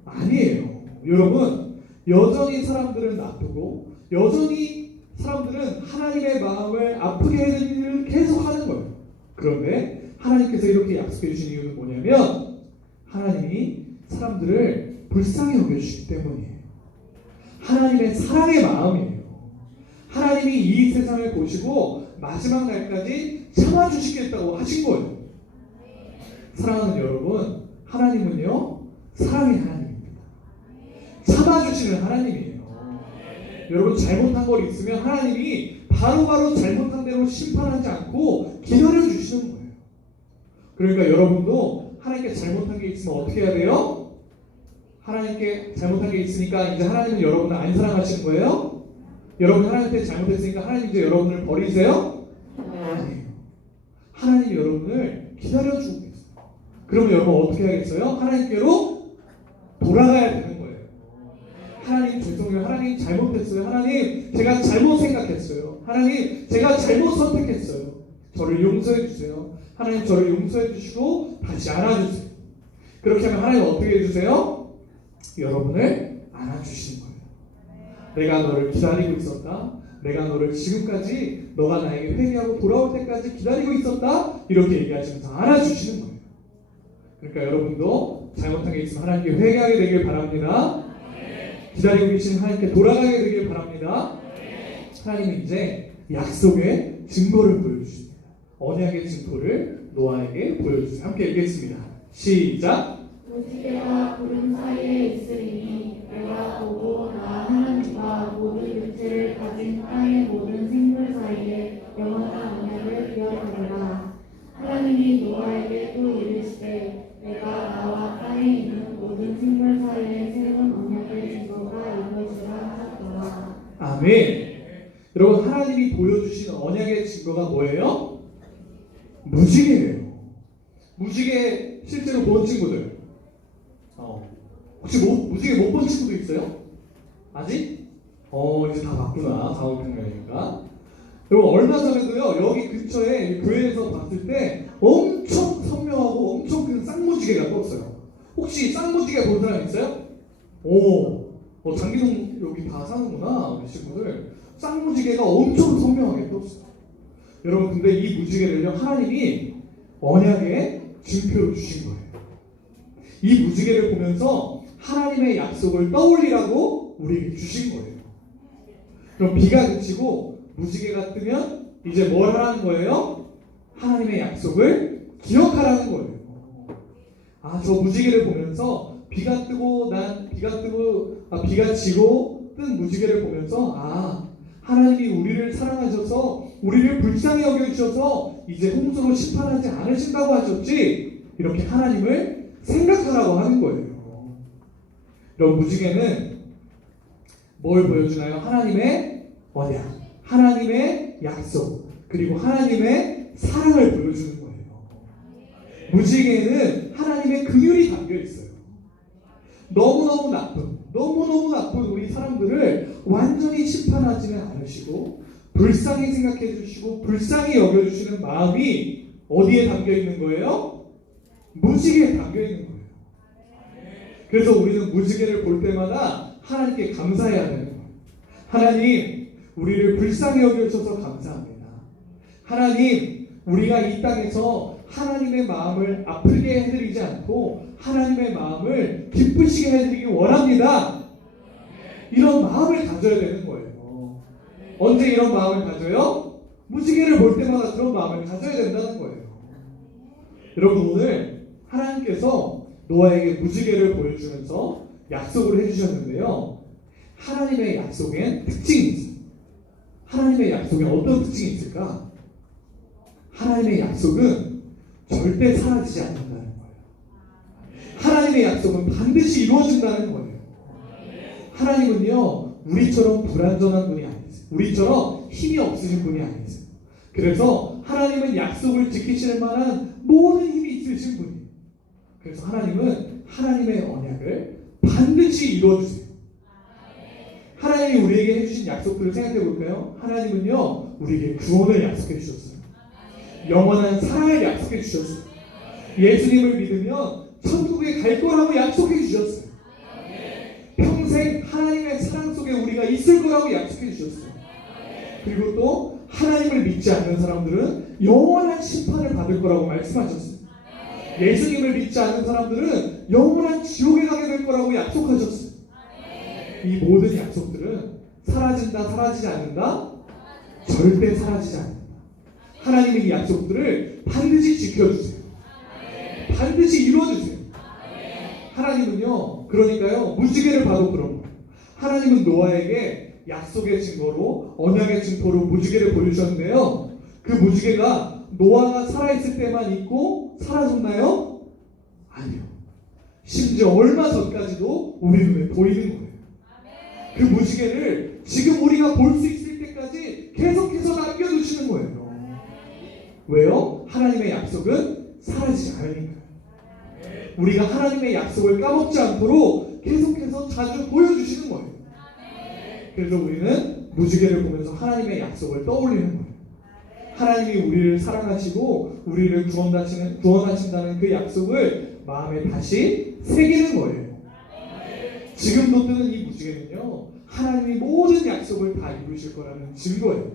아니에요. 여러분 여전히 사람들은 나쁘고 여전히 사람들은 하나님의 마음을 아프게 해주는 일을 계속 하는 거예요. 그런데 하나님께서 이렇게 약속해 주신 이유는 뭐냐면 하나님이 사람들을 불쌍히 여겨주시기 때문이에요. 하나님의 사랑의 마음이에요. 하나님이 이 세상을 보시고 마지막 날까지 참아주시겠다고 하신 거예요. 사랑하는 여러분, 하나님은요 사랑의 하나님입니다. 참아주시는 하나님이에요. 여러분 잘못한 걸 있으면 하나님이 바로바로 잘못한 대로 심판하지 않고 기다려주시는 거예요. 그러니까 여러분도 하나님께 잘못한 게 있으면 어떻게 해야 돼요? 하나님께 잘못한 게 있으니까 이제 하나님은 여러분을 안 사랑하시는 거예요? 여러분 하나님한테 잘못했으니까 하나님 이제 여러분을 버리세요? 아니에요. 하나님이 여러분을 기다려주고 계세요. 그러면 여러분 어떻게 하겠어요? 하나님께로 돌아가야 되는 거예요. 하나님 죄송해요. 하나님 잘못했어요. 하나님 제가 잘못 생각했어요. 하나님 제가 잘못 선택했어요. 저를 용서해 주세요. 하나님 저를 용서해 주시고 다시 안아주세요. 그렇게 하면 하나님 어떻게 해주세요? 여러분을 안아주시는 거예요. 내가 너를 기다리고 있었다. 내가 너를 지금까지 너가 나에게 회개하고 돌아올 때까지 기다리고 있었다. 이렇게 얘기하시면서 안아주시는 거예요. 그러니까 여러분도 잘못한 게 있으면 하나님께 회개하게 되길 바랍니다. 기다리고 계신 하나님께 돌아가게 되길 바랍니다. 하나님은 이제 약속의 증거를 보여주십니다. 언약의 증거를 노아에게 보여주세요. 함께 읽겠습니다. 시작. 무지개가 구름 사이에 있으리니 내가 보고 나 하나님과 모든 육체를 가진 땅의 모든 생물 사이에 영원한 언약을 기억하리라. 하나님이 노아에게 또 이르시되 내가 나와 땅에 있는 모든 생물 사이에 세운 언약의 증거가 이것이라 하셨더라. 아멘. 여러분 하나님이 보여주신 언약의 증거가 뭐예요? 무지개예요. 무지개 실제로 본 친구들 혹시 무지개 못 본 친구도 있어요? 아직? 이제 다 봤구나. 사업평면이니까. 여러분 얼마 전에도요 여기 근처에 교회에서 봤을 때 엄청 선명하고 엄청 큰 쌍무지개가 떴어요. 혹시 쌍무지개 본 사람 있어요? 장기동 여기 다 사는구나 우리 친구들. 쌍무지개가 엄청 선명하게 떴어요. 여러분 근데 이 무지개를요 하나님이 언약의 징표로 주신 거예요. 이 무지개를 보면서 하나님의 약속을 떠올리라고 우리에게 주신 거예요. 그럼 비가 그치고 무지개가 뜨면 이제 뭘 하라는 거예요? 하나님의 약속을 기억하라는 거예요. 저 무지개를 보면서 비가 지고 뜬 무지개를 보면서 하나님이 우리를 사랑하셔서 우리를 불쌍히 여겨주셔서 이제 홍수로 심판하지 않으신다고 하셨지, 이렇게 하나님을 생각하라고 하는 거예요. 여러분 무지개는 뭘 보여주나요? 하나님의 언약, 하나님의 약속, 그리고 하나님의 사랑을 보여주는 거예요. 무지개에는 하나님의 긍휼이 담겨 있어요. 너무너무 나쁜 우리 사람들을 완전히 심판하지는 않으시고 불쌍히 생각해 주시고 불쌍히 여겨주시는 마음이 어디에 담겨 있는 거예요? 무지개에 담겨 있는 거예요. 그래서 우리는 무지개를 볼 때마다 하나님께 감사해야 되는 거예요. 하나님, 우리를 불쌍히 여겨주셔서 감사합니다. 하나님, 우리가 이 땅에서 하나님의 마음을 아프게 해드리지 않고 하나님의 마음을 기쁘시게 해드리기 원합니다. 이런 마음을 가져야 되는 거예요. 언제 이런 마음을 가져요? 무지개를 볼 때마다 그런 마음을 가져야 된다는 거예요. 여러분 오늘 하나님께서 노아에게 무지개를 보여주면서 약속을 해주셨는데요. 하나님의 약속엔 특징이 있어요. 하나님의 약속에 어떤 특징이 있을까? 하나님의 약속은 절대 사라지지 않는다는 거예요. 하나님의 약속은 반드시 이루어진다는 거예요. 하나님은요 우리처럼 불완전한 분이 아니세요. 우리처럼 힘이 없으신 분이 아니세요. 그래서 하나님은 약속을 지키실 만한 모든 힘이 있으신 분이에요. 그래서 하나님은 하나님의 언약을 반드시 이루어주세요. 하나님이 우리에게 해주신 약속들을 생각해 볼까요? 하나님은요 우리에게 구원을 약속해 주셨어요. 영원한 사랑을 약속해 주셨어요. 예수님을 믿으면 천국에 갈 거라고 약속해 주셨어요. 평생 하나님의 사랑 속에 우리가 있을 거라고 약속해 주셨어요. 그리고 또 하나님을 믿지 않는 사람들은 영원한 심판을 받을 거라고 말씀하셨어요. 예수님을 믿지 않는 사람들은 영원한 지옥에 가게 될 거라고 약속하셨어요. 이 모든 약속들은 사라진다, 사라지지 않는다? 절대 사라지지 않는다. 하나님의 이 약속들을 반드시 지켜주세요. 반드시 이루어주세요. 하나님은요, 그러니까요, 무지개를 봐도 그런 거예요. 하나님은 노아에게 약속의 증거로, 언약의 증거로 무지개를 보여주셨는데요. 그 무지개가 노아가 살아있을 때만 있고 사라졌나요? 아니요. 심지어 얼마 전까지도 우리 눈에 보이는 거예요. 그 무지개를 지금 우리가 볼 수 있을 때까지 계속해서 남겨두시는 거예요. 왜요? 하나님의 약속은 사라지지 않으니까요. 우리가 하나님의 약속을 까먹지 않도록 계속해서 자주 보여주시는 거예요. 그래서 우리는 무지개를 보면서 하나님의 약속을 떠올리는 거예요. 하나님이 우리를 사랑하시고 우리를 구원하신다는 그 약속을 마음에 다시 새기는 거예요. 지금도 뜨는 이 무지개는요, 하나님이 모든 약속을 다 이루실 거라는 증거예요.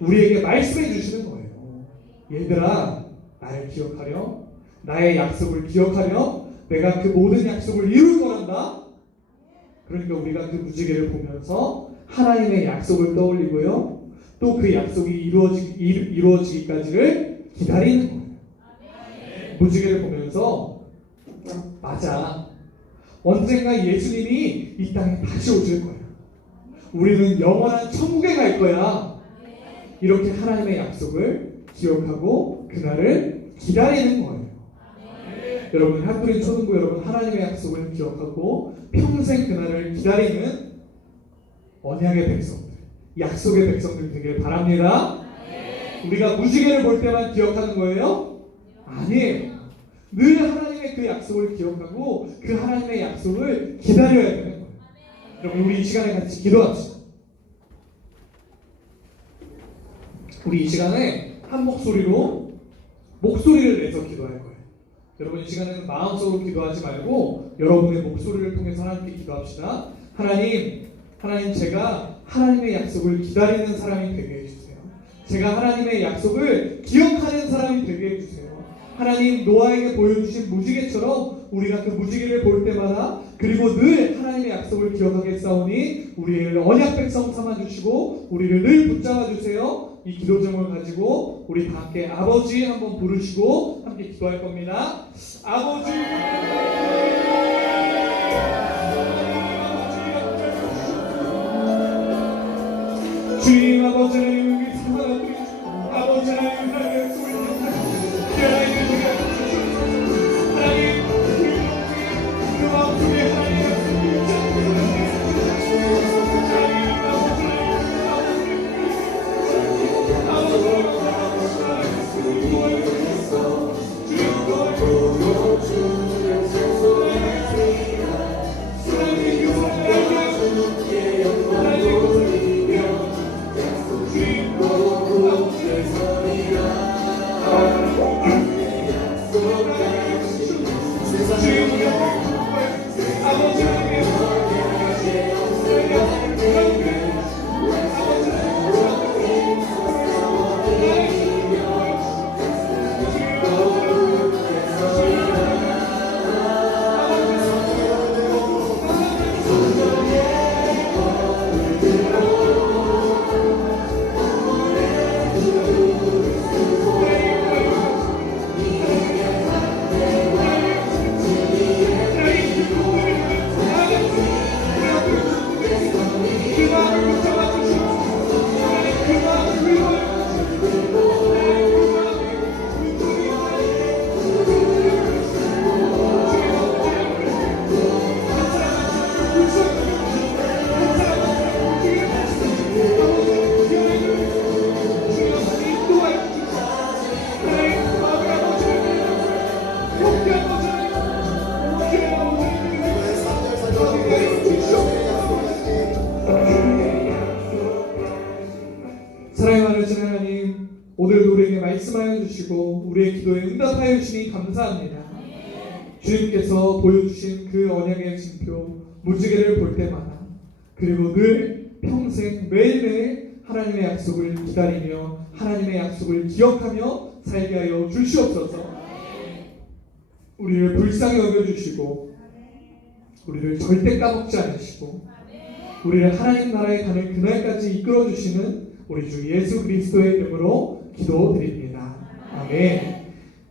우리에게 말씀해 주시는 거예요. 얘들아, 나를 기억하렴. 나의 약속을 기억하렴. 내가 그 모든 약속을 이룰 거란다. 그러니까 우리가 그 무지개를 보면서 하나님의 약속을 떠올리고요, 또 그 약속이 이루어지기까지를 기다리는 거예요. 무지개를 보면서 맞아, 언젠가 예수님이 이 땅에 다시 오실 거야. 우리는 영원한 천국에 갈 거야. 이렇게 하나님의 약속을 기억하고 그날을 기다리는 거예요. 여러분, 한국인 초등부 여러분, 하나님의 약속을 기억하고 평생 그날을 기다리는 언약의 백성들, 약속의 백성들 되길 바랍니다. 우리가 무지개를 볼 때만 기억하는 거예요? 아니에요. 늘 하나님의 그 약속을 기억하고 그 하나님의 약속을 기다려야 되는 거예요. 여러분, 우리 이 시간에 같이 기도합시다. 우리 이 시간에 한 목소리를 내서 기도할 거예요. 여러분, 이 시간에는 마음속으로 기도하지 말고 여러분의 목소리를 통해서 하나님께 기도합시다. 하나님, 제가 하나님의 약속을 기다리는 사람이 되게 해주세요. 제가 하나님의 약속을 기억하는 사람이 되게 해주세요. 하나님, 노아에게 보여주신 무지개처럼 우리가 그 무지개를 볼 때마다, 그리고 늘 하나님의 약속을 기억하겠사오니 우리를 언약 백성 삼아주시고 우리를 늘 붙잡아주세요. 이 기도 제목을 가지고 우리 다 함께 아버지 한번 부르시고 함께 기도할 겁니다. 아버지, 주님, 아버지 하나님, 우리 사랑하는 아버지 하나님, 하나님의 약속을 기억하시고 하나님, 그 마음속에 하나님의 약속을 오늘도 우리에게 말씀하여 주시고 우리의 기도에 응답하여 주시니 감사합니다. 주님께서 보여주신 그 언약의 징표 무지개를 볼 때마다, 그리고 늘 평생 매일매일 하나님의 약속을 기다리며 하나님의 약속을 기억하며 살게 하여 주시옵소서. 우리를 불쌍히 여겨주시고 우리를 절대 까먹지 않으시고 우리를 하나님 나라에 가는 그날까지 이끌어주시는 우리 주 예수 그리스도의 이름으로 기도드립니다. 아멘.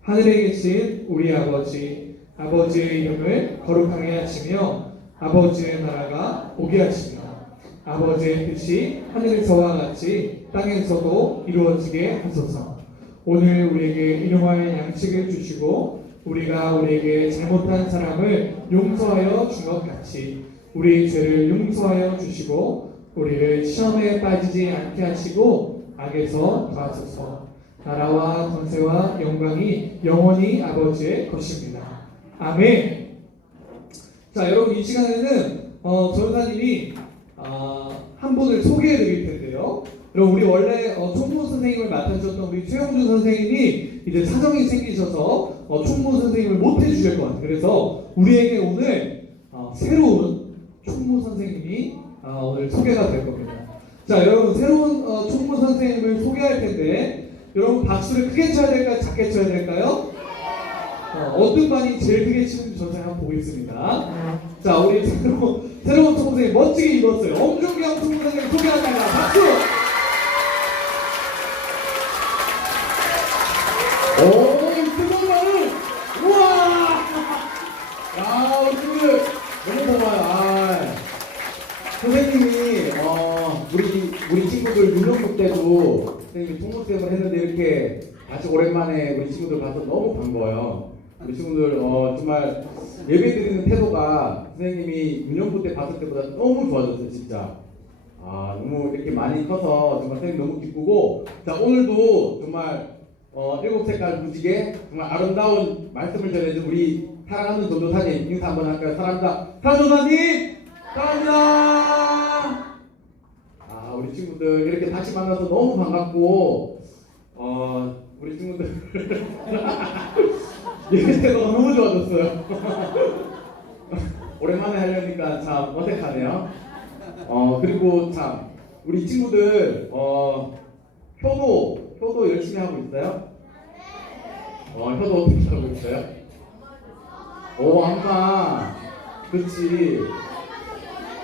하늘에 계신 우리 아버지, 아버지의 이름을 거룩하게 하시며 아버지의 나라가 오게 하시며 아버지의 뜻이 하늘에서와 같이 땅에서도 이루어지게 하소서. 오늘 우리에게 일용할 양식을 주시고 우리가 우리에게 잘못한 사람을 용서하여 준 것 같이 우리의 죄를 용서하여 주시고 우리를 시험에 빠지지 않게 하시고 악에서 도와소서. 나라와 권세와 영광이 영원히 아버지의 것입니다. 아멘. 자, 여러분 이 시간에는 전사님이 한 분을 소개해 드릴 텐데요. 여러분 우리 원래 총무 선생님을 맡아주셨던 우리 최영준 선생님이 이제 사정이 생기셔서 총무 선생님을 못 해주실 것 같아요. 그래서 우리에게 오늘 새로운 총무 선생님이 오늘 소개가 될 겁니다. 자, 여러분 새로운 총무 선생님을 소개할 텐데 여러분 박수를 크게 쳐야 될까요? 작게 쳐야 될까요? 어떤 반이 제일 크게 치는지 전체 한번 보겠습니다. 자, 우리 새로운 총무 선생님 멋지게 입었어요. 엄중경 총무 선생님 소개합니다. 박수! 오, 이 뜨거운 마을! 우와! 야, 우리 친구들 너무 고마워요. 선생님이 우리 친구들 윤영국 때도 선생님이 총무쌤을 했는데 이렇게 다시 오랜만에 우리 친구들 봐서 너무 반가워요. 우리 친구들 정말 예배 드리는 태도가 선생님이 윤영국 때 봤을 때보다 너무 좋아졌어요, 진짜. 너무 이렇게 많이 커서 정말 선생님 너무 기쁘고, 자, 오늘도 정말 일곱 색깔 무지개 정말 아름다운 말씀을 전해준 우리 사랑하는 전도사님 인사 한번 할까요? 사랑합니다. 전도사님! 사랑합니다! 우리 친구들 이렇게 다시 만나서 너무 반갑고 우리 친구들 예배 때가 너무 좋아졌어요. 오랜만에 하려니까 참 어색하네요. 그리고 참 우리 친구들 효도 열심히 하고 있어요? 효도 어떻게 하고 있어요? 엄마 그렇지.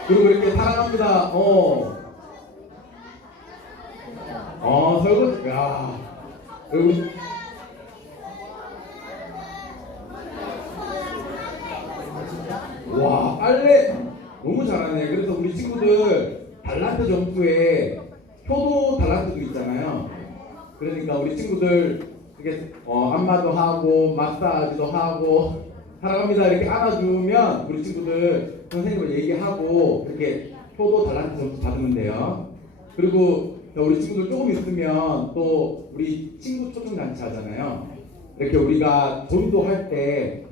그리고 이렇게 사랑합니다. 설거지. 야, 그리고 와, 빨래 너무 잘하네. 그래서 우리 친구들 달란트 점수에 효도 달란트도 있잖아요. 그러니까 우리 친구들 이렇게 안마도 하고 마사지도 하고 사랑합니다 이렇게 안아주면 우리 친구들 선생님을 얘기하고 이렇게 효도 달란트 점수 받으면 돼요. 그리고 우리 친구들 조금 있으면 또 우리 친구 초청잔치 하잖아요. 이렇게 우리가 전도할 때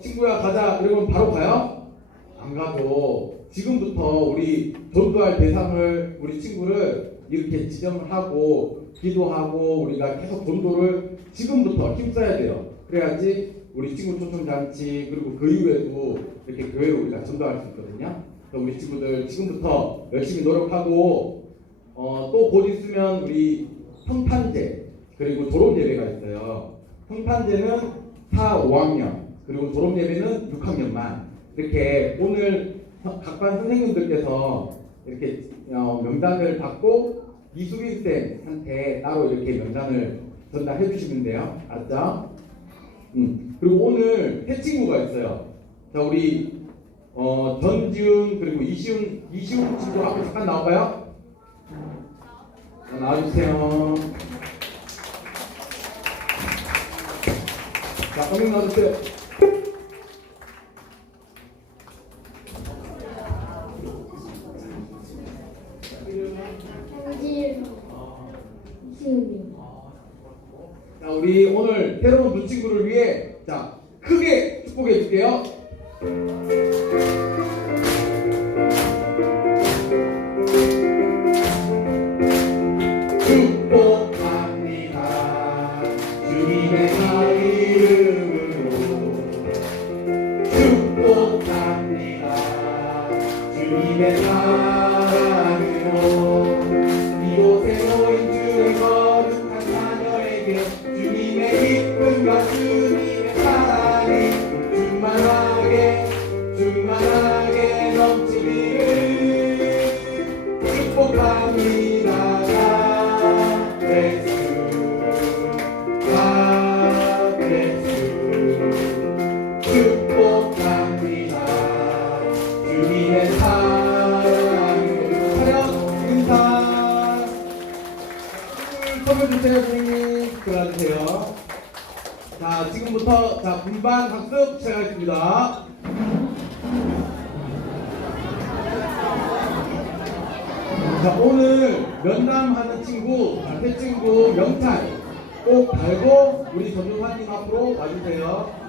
친구야 가자 이러면 바로 가요? 안 가도 지금부터 우리 전도할 대상을 우리 친구를 이렇게 지정을 하고 기도하고 우리가 계속 전도를 지금부터 힘써야 돼요. 그래야지 우리 친구 초청잔치 그리고 그 이후에도 이렇게 교회로 우리가 전도할 수 있거든요. 그래서 우리 친구들 지금부터 열심히 노력하고 또 곧 있으면 우리 성탄제 그리고 졸업 예배가 있어요. 성탄제는 4, 5학년 그리고 졸업 예배는 6학년만 이렇게 오늘 각반 선생님들께서 이렇게 명단을 받고 이수빈 쌤한테 따로 이렇게 명단을 전달해 주시면 돼요. 알았죠? 그리고 오늘 새 친구가 있어요. 자, 우리 전지훈 그리고 이시훈 친구 앞에 잠깐 나와봐요. 나와주세요. 자, 언니 나와주세요. 이시은님. 자, 우리 오늘 새로운 두 친구를 위해 자 크게 축복해 줄게요. 축복합니다. 주님의 이름으로 축복합니다. 주님의 사랑으로 이곳에 모인 주의 거룩한 자녀에게 주님의 기쁨과 주님의 분반 학습 시작하겠습니다. 자, 오늘 면담하는 친구, 새 친구 명찰 꼭 달고 우리 전도사님 앞으로 와주세요.